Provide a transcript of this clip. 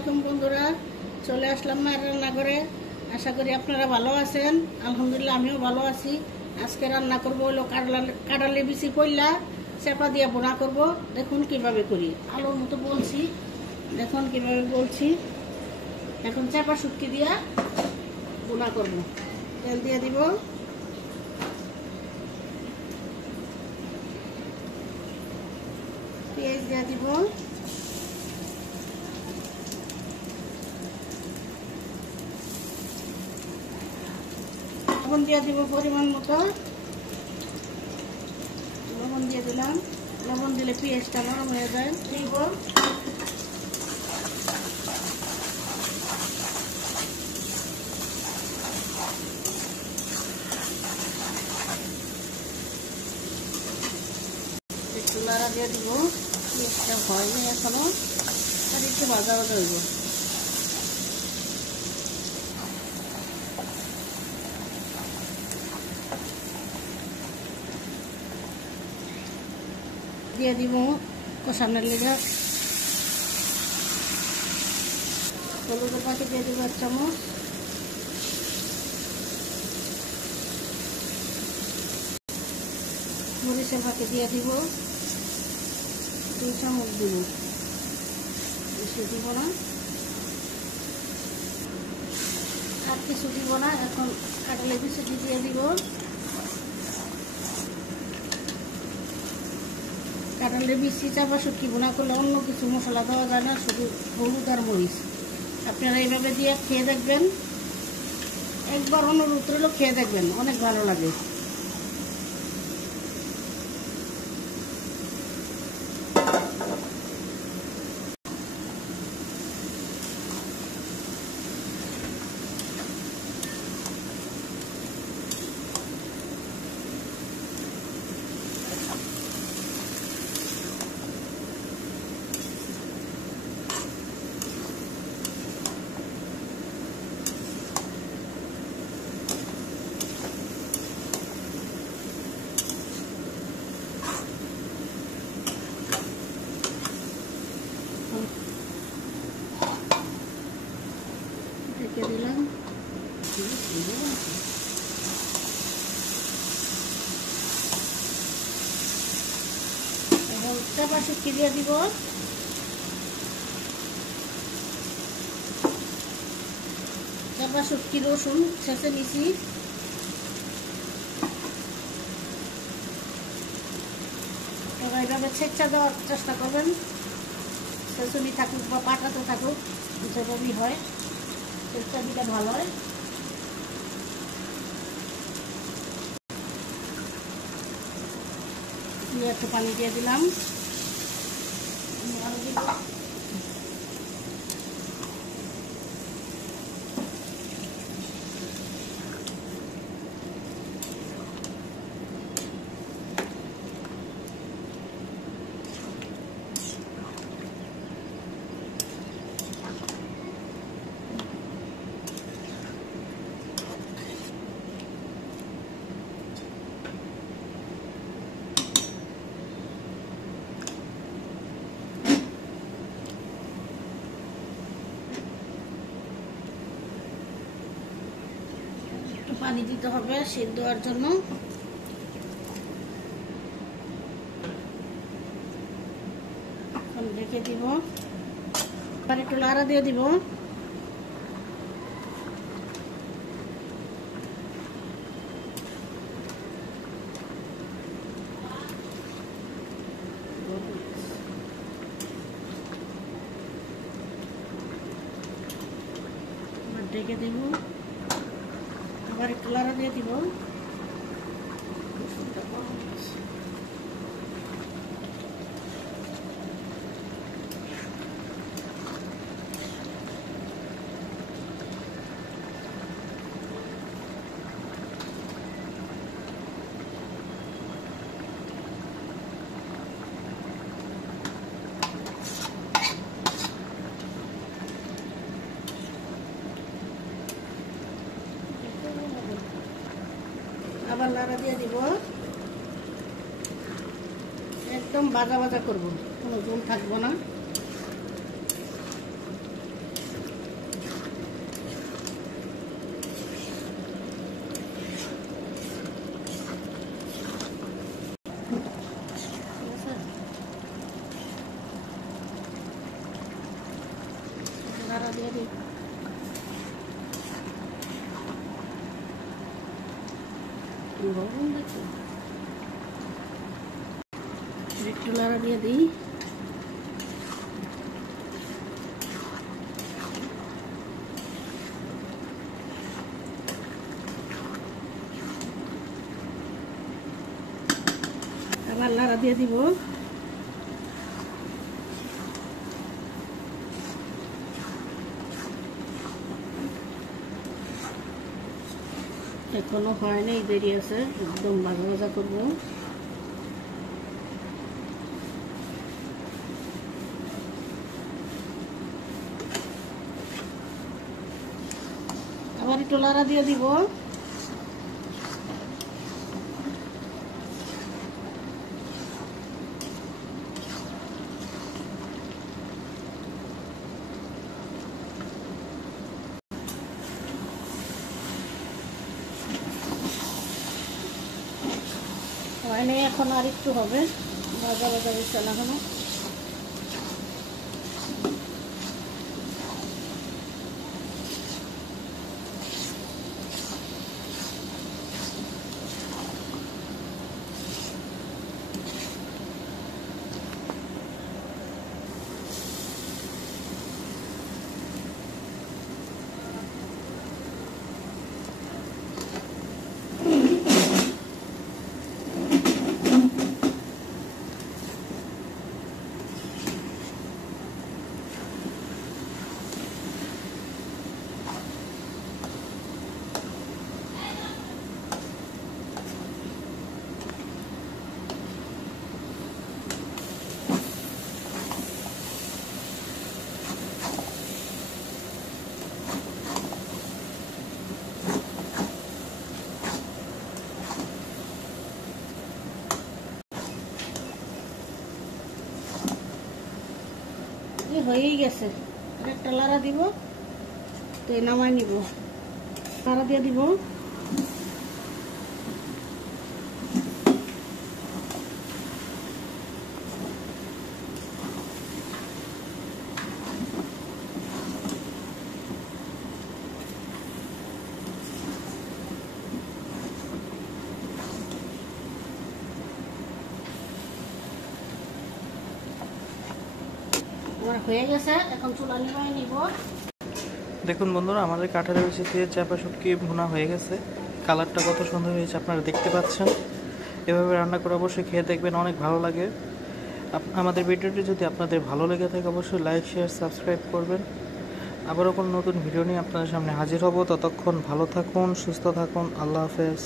আলাইকুম বন্ধুরা, চলে আসলাম মায়ের রান্নাঘরে। আশা করি আপনারা ভালো আছেন। আলহামদুলিল্লাহ আমিও ভালো আছি। আজকে রান্না করবো হলো কাঁঠালের বিচি পইলা চেপা দিয়ে বোনা করব। দেখুন কিভাবে করি, আলুর মতো বলছি, দেখুন কিভাবে বলছি। এখন চেপা শুটকি দিয়া বোনা করব। তেল দিয়ে দিব, পেঁয়াজ দিয়ে দিব, লবণ দিয়ে দিব পরিমাণ মতো। লবণ দিয়ে দিলাম, লবণ দিলে পেঁয়াজটা নরম হয়ে যায়। দিব একটু নাড়া দিয়ে দিব। পেঁয়াজটা হয়নি এখনো, আর একটু ভাজা ভাজা হইব। দিয়ে দিব কষানোর লেগে হলুদের পাখি দিয়ে দিব 1 চামচ, মরিচের পাখি দিয়ে দিব 2 চামচ দিব, বেশি দিব না, আর কিছু দিব না। এখন কাঁঠালের বিচি দিয়ে দিব। কাঁঠালের বিচি চাপা শুটকি বোনা করলে অন্য কিছু মশলা দেওয়া যায় না, শুধু হলুদ আর মরিচ। আপনারা এইভাবে দিয়ে খেয়ে দেখবেন, একবার অনুরোধ রইল, খেয়ে দেখবেন, অনেক ভালো লাগে। ঢেকে দিলাম। এখন চাপা শুটকি দিয়ে দিব। চাপা শুটকি রসুন ছেঁচে নিছি। এবার এইভাবে ছেঁচা দেওয়ার চেষ্টা করবেন, ছেঁচুনি থাকুক বা পাটাতে থাকুক, যেভাবেই হয় ছেঁচা দিলে ভালো হয়। একটু পানি দিয়ে দিলাম। পানি দিতে হবে সিদ্ধ হওয়ার জন্য। ঢেকে দিব, আর একটু নাড়া দিয়ে দিব। ঢেকে দিব, আবার একটু নাড়া দিয়ে দিব। আবার নাড়া দিয়ে দিব। একদম ভাজা ভাজা করব, কোনো ঝোল থাকবো না। নাড়া দিয়ে দিই। গরম দেখো, একটু নাড়া দিয়ে দিই। আবার নাড়া দিয়ে দিব। এখনো হয় নাই, দেরি আছে, একদম ভাজা ভাজা করবো। আবার একটু নাড়া দিয়ে দিব। হয় নাই, এখন আর একটু হবে, ভাজা ভাজা হচ্ছে না এখনো। হয়েই গেছে, একটা লাড়া দিব, তো নামাই নিব। লাড়া দিয়ে দিব। আমার হয়ে গেছে, এখন চুলা নিমাই নিব। দেখুন বন্ধুরা, আমাদের কাঁঠালের বিচি দিয়ে চাপা শুটকি ভুনা হয়ে গেছে। কালারটা কত সুন্দর হয়েছে আপনারা দেখতে পাচ্ছেন। এভাবে রান্না করে অবশ্যই খেয়ে দেখবেন, অনেক ভালো লাগে। আমাদের ভিডিওটি যদি আপনাদের ভালো লেগে থাকে অবশ্যই লাইক, শেয়ার, সাবস্ক্রাইব করবেন। আবারও কোনো নতুন ভিডিও নিয়ে আপনাদের সামনে হাজির হব। ততক্ষণ ভালো থাকুন, সুস্থ থাকুন। আল্লাহ হাফেজ।